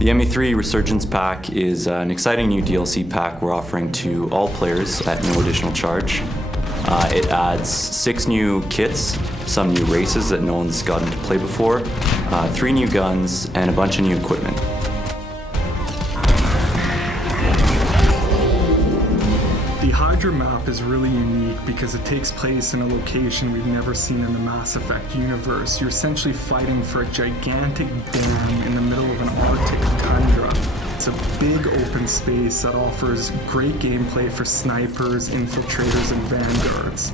The ME3 Resurgence pack is an exciting new DLC pack we're offering to all players at no additional charge. It adds 6 new kits, some new races that no one's gotten to play before, 3 new guns, and a bunch of new equipment. The Hydra Map is really unique because it takes place in a location we've never seen in the Mass Effect universe. You're essentially fighting for a gigantic dam in the middle of an Arctic tundra. It's a big open space that offers great gameplay for snipers, infiltrators, and vanguards.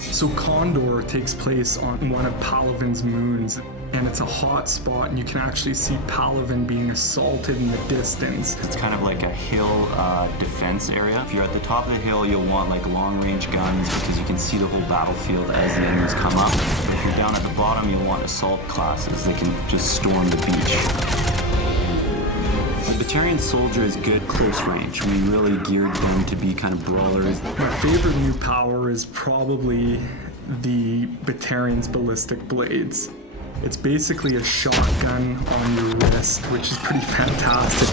So Condor takes place on one of Palaven's moons, and it's a hot spot, and you can actually see Palaven being assaulted in the distance. It's kind of like a hill defense area. If you're at the top of the hill, you'll want like long-range guns because you can see the whole battlefield as the enemies come up. But if you're down at the bottom, you'll want assault classes that can just storm the beach. The Batarian soldier is good close range. We really geared them to be kind of brawlers. My favorite new power is probably the Batarian's ballistic blades. It's basically a shotgun on your wrist, which is pretty fantastic.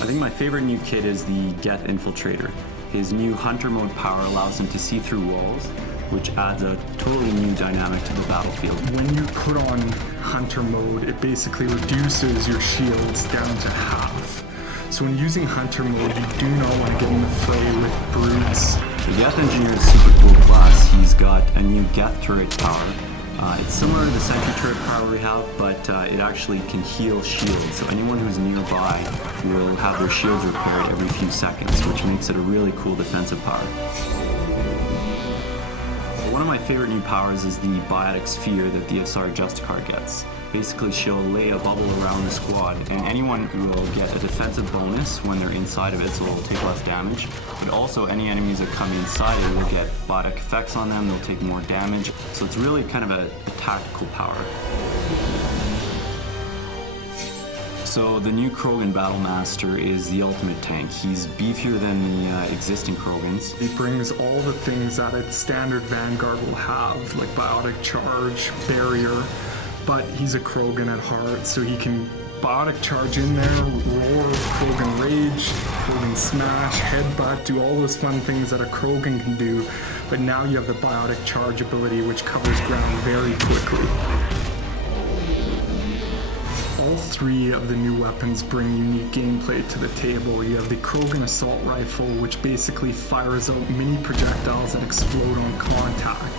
I think my favorite new kit is the Get Infiltrator. His new hunter mode power allows him to see through walls, which adds a totally new dynamic to the battlefield. When you put on hunter mode, it basically reduces your shields down to half. So when using hunter mode, you do not want to get in the fray with brutes. The Geth Engineer is super cool class. He's got a new Geth turret power. It's similar to the sentry turret power we have, but it actually can heal shields. So anyone who's nearby will have their shields repaired every few seconds, which makes it a really cool defensive power. One of my favorite new powers is the biotics sphere that the SR Justicar gets. Basically, she'll lay a bubble around the squad, and anyone will get a defensive bonus when they're inside of it, so they'll take less damage. But also, any enemies that come inside it will get biotic effects on them, they'll take more damage. So it's really kind of a tactical power. So the new Krogan Battlemaster is the ultimate tank. He's beefier than the existing Krogans. He brings all the things that a standard Vanguard will have, like biotic charge, barrier, but he's a Krogan at heart, so he can biotic charge in there, roar, Krogan rage, Krogan smash, headbutt, do all those fun things that a Krogan can do, but now you have the biotic charge ability, which covers ground very quickly. All 3 of the new weapons bring unique gameplay to the table. You have the Krogan Assault Rifle, which basically fires out mini projectiles that explode on contact.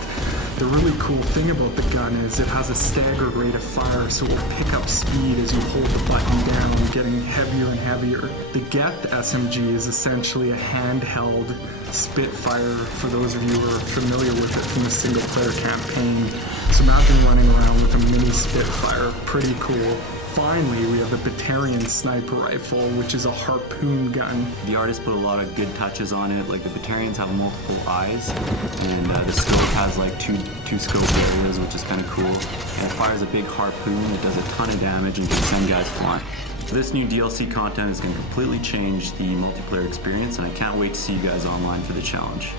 The really cool thing about the gun is it has a staggered rate of fire, so it will pick up speed as you hold the button down, getting heavier and heavier. The Geth SMG is essentially a handheld Spitfire, for those of you who are familiar with it from the single-player campaign. So imagine running around with a mini Spitfire, pretty cool. Finally, we have the Batarian Sniper Rifle, which is a harpoon gun. The artist put a lot of good touches on it. Like the Batarians have multiple eyes, and the scope has like two scope areas, which is kind of cool. And it fires a big harpoon that does a ton of damage and can send guys flying. This new DLC content is going to completely change the multiplayer experience, and I can't wait to see you guys online for the challenge.